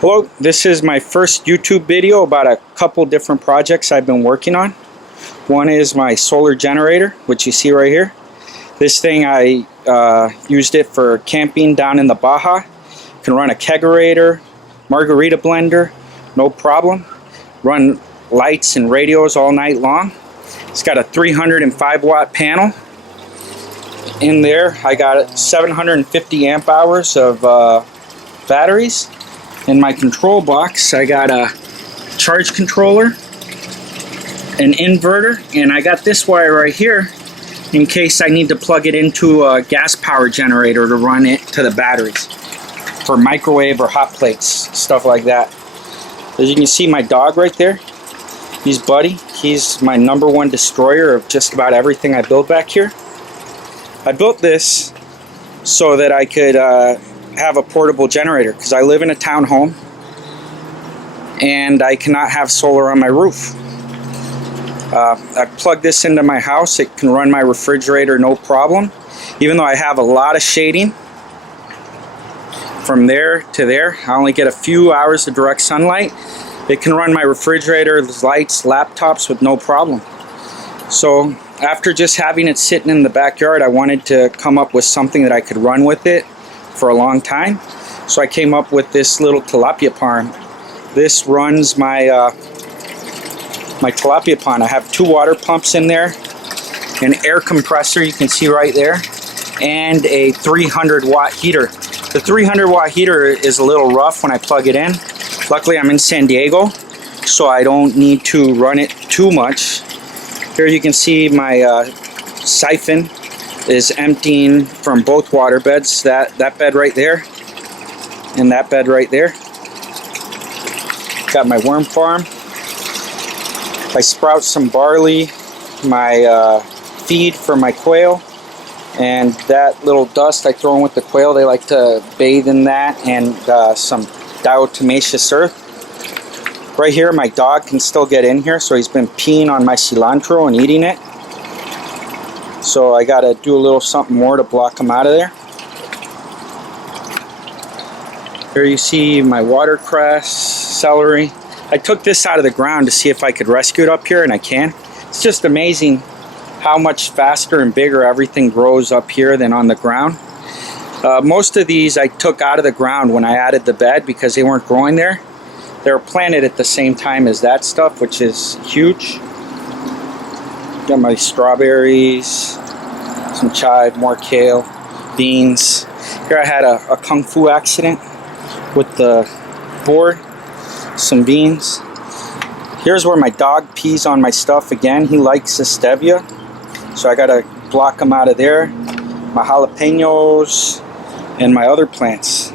Hello, this is my first YouTube video about a couple different projects I've been working on. One is my solar generator, which you see right here. This thing, I used it for camping down in the Baja. Can run a kegerator, margarita blender, no problem. Run lights and radios all night long. It's got a 305 watt panel. In there, I got 750 amp hours of batteries. In my control box, I got a charge controller, an inverter, and I got this wire right here in case I need to plug it into a gas power generator to run it to the batteries for microwave or hot plates, stuff like that. As you can see, my dog right there, he's Buddy. He's my #1 destroyer of just about everything I build back here. I built this so that I could have a portable generator because I live in a townhome and I cannot have solar on my roof. I plugged this into my house. It can run my refrigerator no problem. Even though I have a lot of shading from there to there, I only get a few hours of direct sunlight. It can run my refrigerator, lights, laptops with no problem. So after just having it sitting in the backyard, I wanted to come up with something that I could run with it for a long time. So I came up with this little tilapia pond. This runs my my tilapia pond. I have 2 water pumps in there, an air compressor you can see right there, and a 300 watt heater. The 300 watt heater is a little rough when I plug it in. Luckily I'm in San Diego, so I don't need to run it too much. Here you can see my siphon is emptying from both water beds, that bed right there and that bed right there. Got my worm farm. I sprout some barley, my feed for my quail, and that little dust I throw in with the quail. They like to bathe in that, and some diatomaceous earth. Right here, my dog can still get in here, so he's been peeing on my cilantro and eating it. So I gotta do a little something more to block him out of there. Here you see my watercress, celery. I took this out of the ground to see if I could rescue it up here, and I can. It's just amazing how much faster and bigger everything grows up here than on the ground. Most of these I took out of the ground when I added the bed because they weren't growing there. They were planted at the same time as that stuff, which is huge. Got my strawberries, some chive, more kale, beans. Here I had a kung fu accident with the board, some beans. Here's where my dog pees on my stuff again. He likes the stevia, so I gotta block him out of there. My jalapenos and my other plants.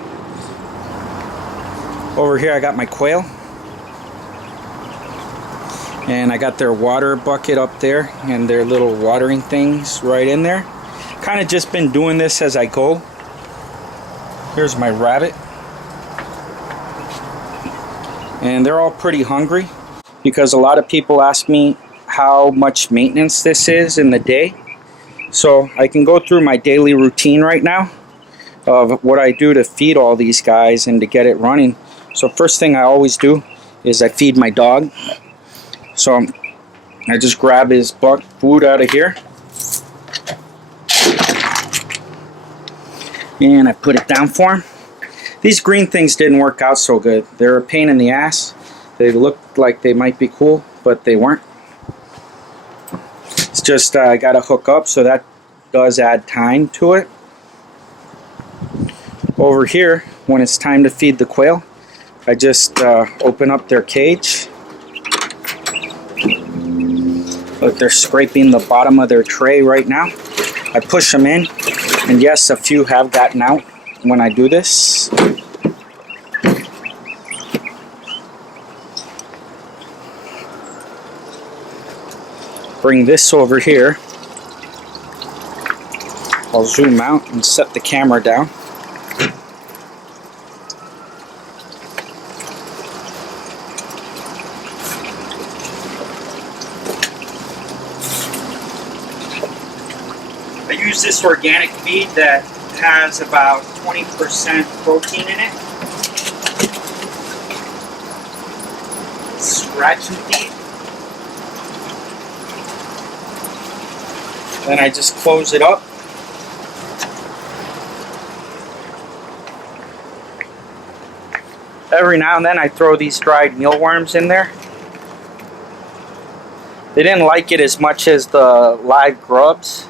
Over here I got my quail. And I got their water bucket up there and their little watering things right in there. Kind of just been doing this as I go. Here's my rabbit. And they're all pretty hungry because a lot of people ask me how much maintenance this is in the day. So I can go through my daily routine right now of what I do to feed all these guys and to get it running. So first thing I always do is I feed my dog. So I just grab his food out of here and I put it down for him. These green things didn't work out so good. They're a pain in the ass. They looked like they might be cool, but they weren't. It's just I got to hook up, so that does add time to it. Over here, when it's time to feed the quail, I just open up their cage. Look, they're scraping the bottom of their tray right now. I push them in, and yes, a few have gotten out when I do this. Bring this over here. I'll zoom out and set the camera down. I use this organic feed that has about 20% protein in it. ration feed. Then I just close it up. Every now and then I throw these dried mealworms in there. They didn't like it as much as the live grubs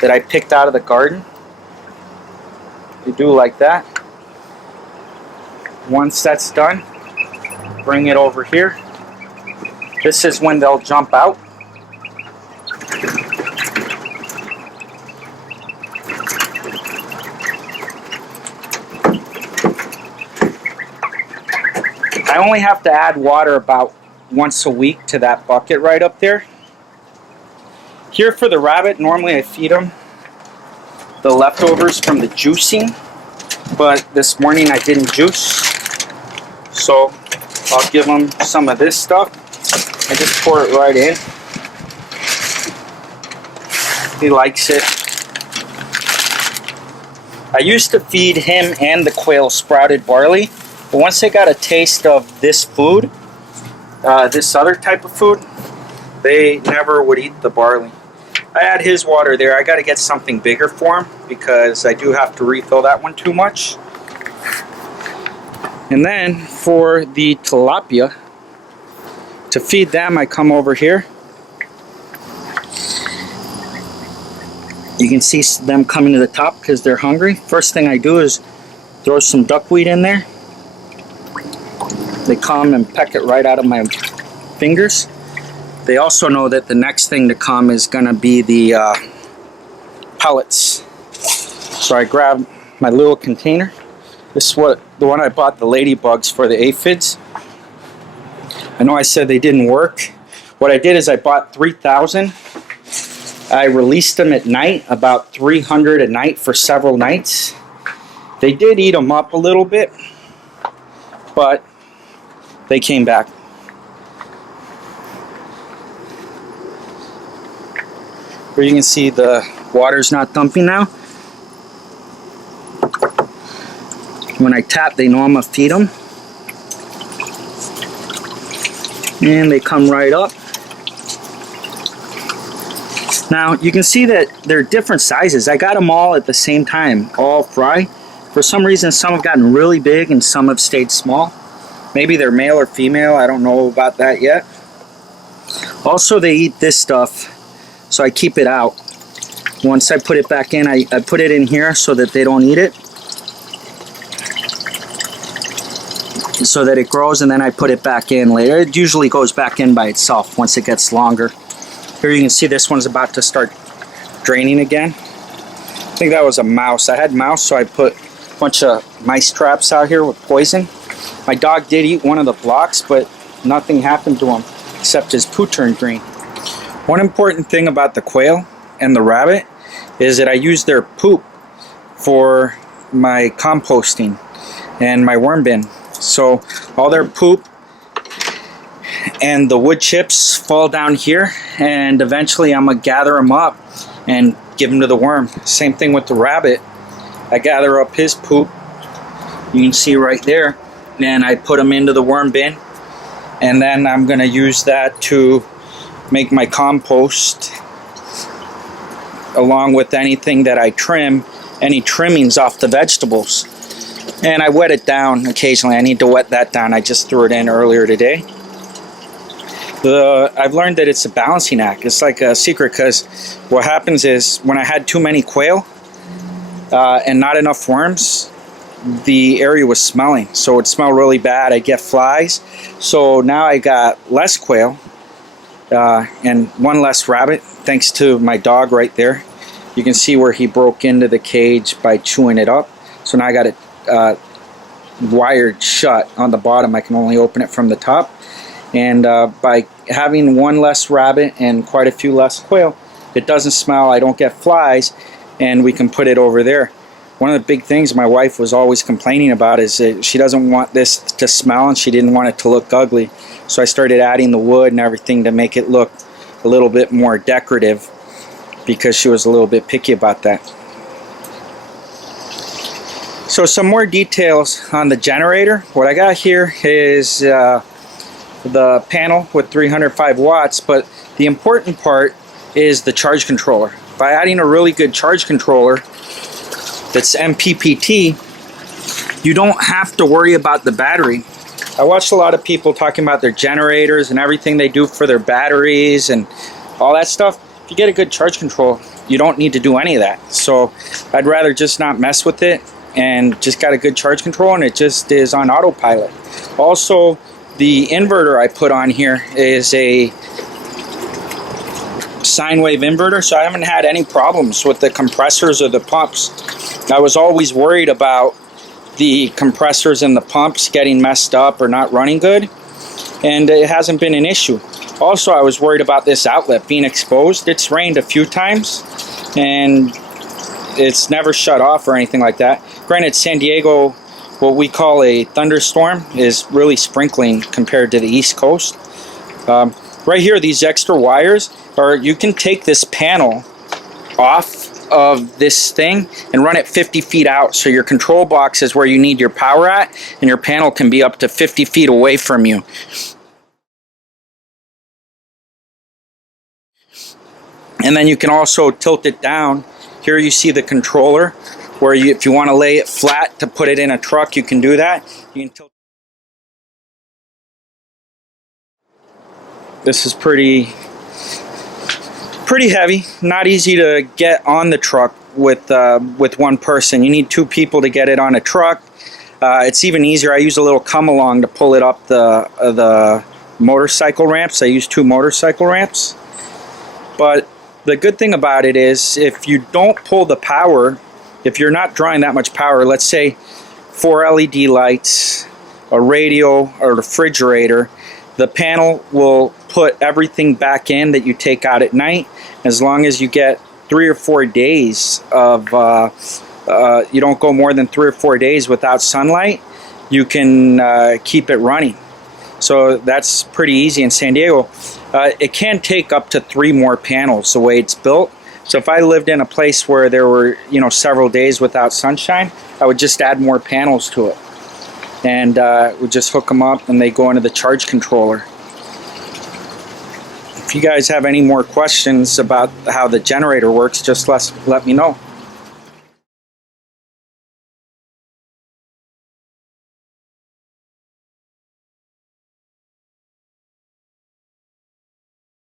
that I picked out of the garden. They do like that. Once that's done, bring it over here. This is when they'll jump out. I only have to add water about once a week to that bucket right up there. Here for the rabbit, normally I feed them the leftovers from the juicing, but this morning I didn't juice, so I'll give them some of this stuff. I just pour it right in. He likes it. I used to feed him and the quail sprouted barley, but once they got a taste of this food, this other type of food, they never would eat the barley. I add his water there. I got to get something bigger for him because I do have to refill that one too much. And then for the tilapia, to feed them, I come over here. You can see them coming to the top because they're hungry. First thing I do is throw some duckweed in there. They come and peck it right out of my fingers. They also know that the next thing to come is going to be the pellets. So I grab my little container. This is the one I bought the ladybugs for the aphids. I know I said they didn't work. What I did is I bought 3,000. I released them at night, about 300 a night for several nights. They did eat them up a little bit, but they came back. Here you can see the water's not dumping now. When I tap, they know I'm gonna feed them. And they come right up. Now you can see that they're different sizes. I got them all at the same time, all fry. For some reason, some have gotten really big and some have stayed small. Maybe they're male or female, I don't know about that yet. Also, they eat this stuff, so I keep it out. Once I put it back in, I put it in here so that they don't eat it. So that it grows, and then I put it back in later. It usually goes back in by itself once it gets longer. Here you can see this one's about to start draining again. I think that was a mouse. I had mouse, so I put a bunch of mice traps out here with poison. My dog did eat one of the blocks, but nothing happened to him except his poo turned green. One important thing about the quail and the rabbit is that I use their poop for my composting and my worm bin. So all their poop and the wood chips fall down here, and eventually I'm gonna gather them up and give them to the worm. Same thing with the rabbit. I gather up his poop, you can see right there, and I put them into the worm bin, and then I'm gonna use that to make my compost, along with anything that I trim, any trimmings off the vegetables. And I wet it down occasionally. I need to wet that down. I just threw it in earlier today. I've learned that it's a balancing act. It's like a secret, because what happens is when I had too many quail and not enough worms, the area was smelling. So it would smell really bad. I'd get flies. So now I got less quail and one less rabbit, thanks to my dog right there. You can see where he broke into the cage by chewing it up. So now I got it wired shut on the bottom. I can only open it from the top. And by having one less rabbit and quite a few less quail, it doesn't smell, I don't get flies, and we can put it over there. One of the big things my wife was always complaining about is that she doesn't want this to smell, and she didn't want it to look ugly. So I started adding the wood and everything to make it look a little bit more decorative, because she was a little bit picky about that. So some more details on the generator. What I got here is the panel with 305 watts, but the important part is the charge controller. By adding a really good charge controller that's MPPT, you don't have to worry about the battery. I watched a lot of people talking about their generators and everything they do for their batteries and all that stuff. If you get a good charge control, you don't need to do any of that. So I'd rather just not mess with it and just got a good charge control, and it just is on autopilot. Also, the inverter I put on here is a sine wave inverter, so I haven't had any problems with the compressors or the pumps. I was always worried about the compressors and the pumps getting messed up or not running good, and it hasn't been an issue. Also, I was worried about this outlet being exposed. It's rained a few times and it's never shut off or anything like that. Granted, San Diego, what we call a thunderstorm, is really sprinkling compared to the East Coast. Right here, these extra wires, you can take this panel off of this thing and run it 50 feet out, so your control box is where you need your power at, and your panel can be up to 50 feet away from you. And then you can also tilt it down. Here you see the controller, where if you want to lay it flat to put it in a truck, you can do that. You can tilt. This is pretty heavy, not easy to get on the truck with one person. You need 2 people to get it on a truck. It's even easier. I use a little come along to pull it up the motorcycle ramps. I use 2 motorcycle ramps. But the good thing about it is, if you don't pull the power, if you're not drawing that much power, let's say 4 LED lights, a radio, or a refrigerator, the panel will put everything back in that you take out at night. As long as you get 3 or 4 days of, you don't go more than 3 or 4 days without sunlight, you can keep it running. So that's pretty easy in San Diego. It can take up to 3 more panels the way it's built. So if I lived in a place where there were, several days without sunshine, I would just add more panels to it. And we just hook them up and they go into the charge controller. If you guys have any more questions about how the generator works, just let me know.